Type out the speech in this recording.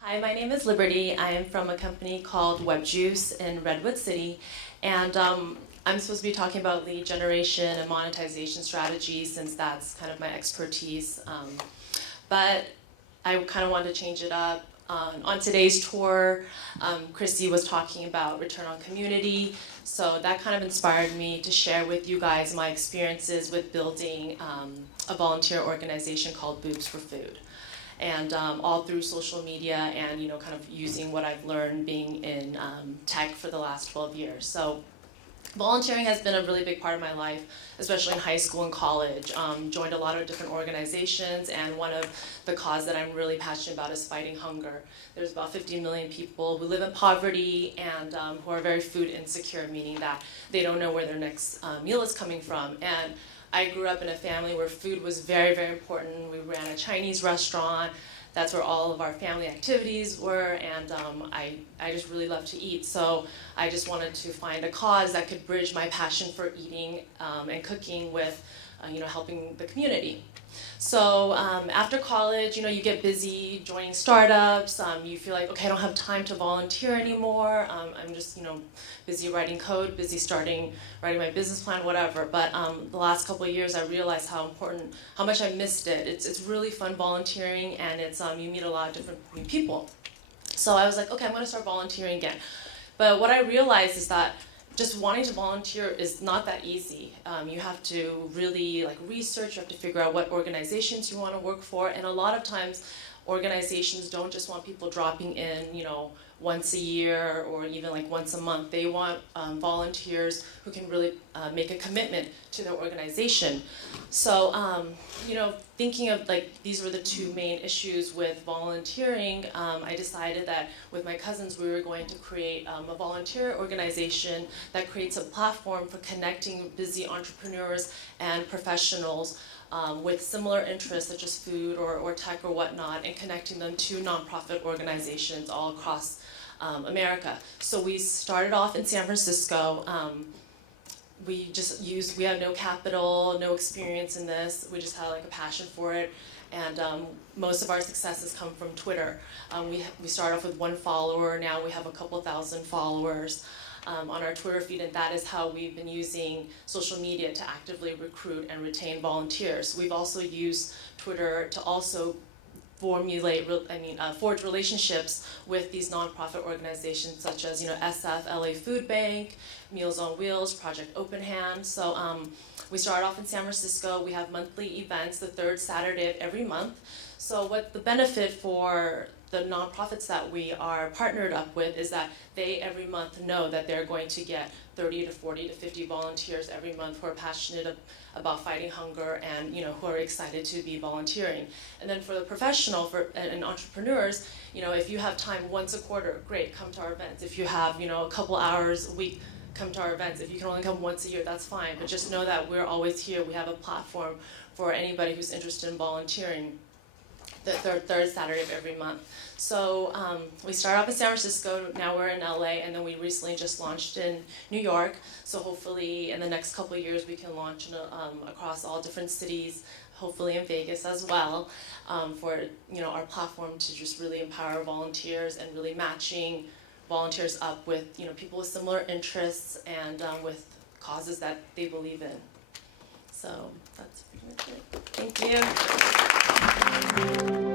Hi, my name is Liberty. I am from a company called WebJuice in Redwood City, and I'm supposed to be talking about lead generation and monetization strategies since that's kind of my expertise. But I kind of wanted to change it up. On today's tour, Chrissy was talking about return on community, so that kind of inspired me to share with you guys my experiences with building a volunteer organization called Boobs4Food. And all through social media and kind of using what I've learned being in tech for the last 12 years. So volunteering has been a really big part of my life, especially in high school and college. Joined a lot of different organizations, and one of the cause that I'm really passionate about is fighting hunger. There's about 50 million people who live in poverty and who are very food insecure, meaning that they don't know where their next meal is coming from. And I grew up in a family where food was very, very important. We ran a Chinese restaurant. That's where all of our family activities were, and I just really love to eat. So I just wanted to find a cause that could bridge my passion for eating and cooking with helping the community. So after college, you get busy joining startups. You feel like, okay, I don't have time to volunteer anymore. I'm just, busy writing code, busy writing my business plan, whatever. But the last couple of years, I realized how much I missed it. It's really fun volunteering, and it's you meet a lot of different people. So I was like, okay, I'm going to start volunteering again. But what I realized is that just wanting to volunteer is not that easy. You have to really research, you have to figure out what organizations you want to work for, and a lot of times organizations don't just want people dropping in, once a year or even once a month. They want volunteers who can really make a commitment to their organization. So, thinking of these were the two main issues with volunteering, I decided that with my cousins we were going to create a volunteer organization that creates a platform for connecting busy entrepreneurs and professionals with similar interests such as food or tech or whatnot, and connecting them to nonprofit organizations all across America. So we started off in San Francisco. We had no capital, no experience in this. We just had a passion for it, and most of our successes come from Twitter. We started off with 1 follower. Now we have a couple thousand followers on our Twitter feed, and that is how we've been using social media to actively recruit and retain volunteers. We've also used Twitter to also forge relationships with these nonprofit organizations such as SF, LA Food Bank, Meals on Wheels, Project Open Hand. So we started off in San Francisco. We have monthly events the 3rd Saturday of every month. So what the benefit for the nonprofits that we are partnered up with is that they every month know that they're going to get 30 to 40 to 50 volunteers every month who are passionate about fighting hunger and who are excited to be volunteering. And then for the professional and entrepreneurs, if you have time once a quarter, great, come to our events. If you have a couple hours a week, come to our events. If you can only come once a year, that's fine. But just know that we're always here. We have a platform for anybody who's interested in volunteering the third Saturday of every month. So we started off in San Francisco, now we're in LA, and then we recently just launched in New York. So hopefully in the next couple of years we can launch across all different cities, hopefully in Vegas as well, for our platform to just really empower volunteers and really matching volunteers up with people with similar interests and with causes that they believe in. So that's pretty much it. Thank you.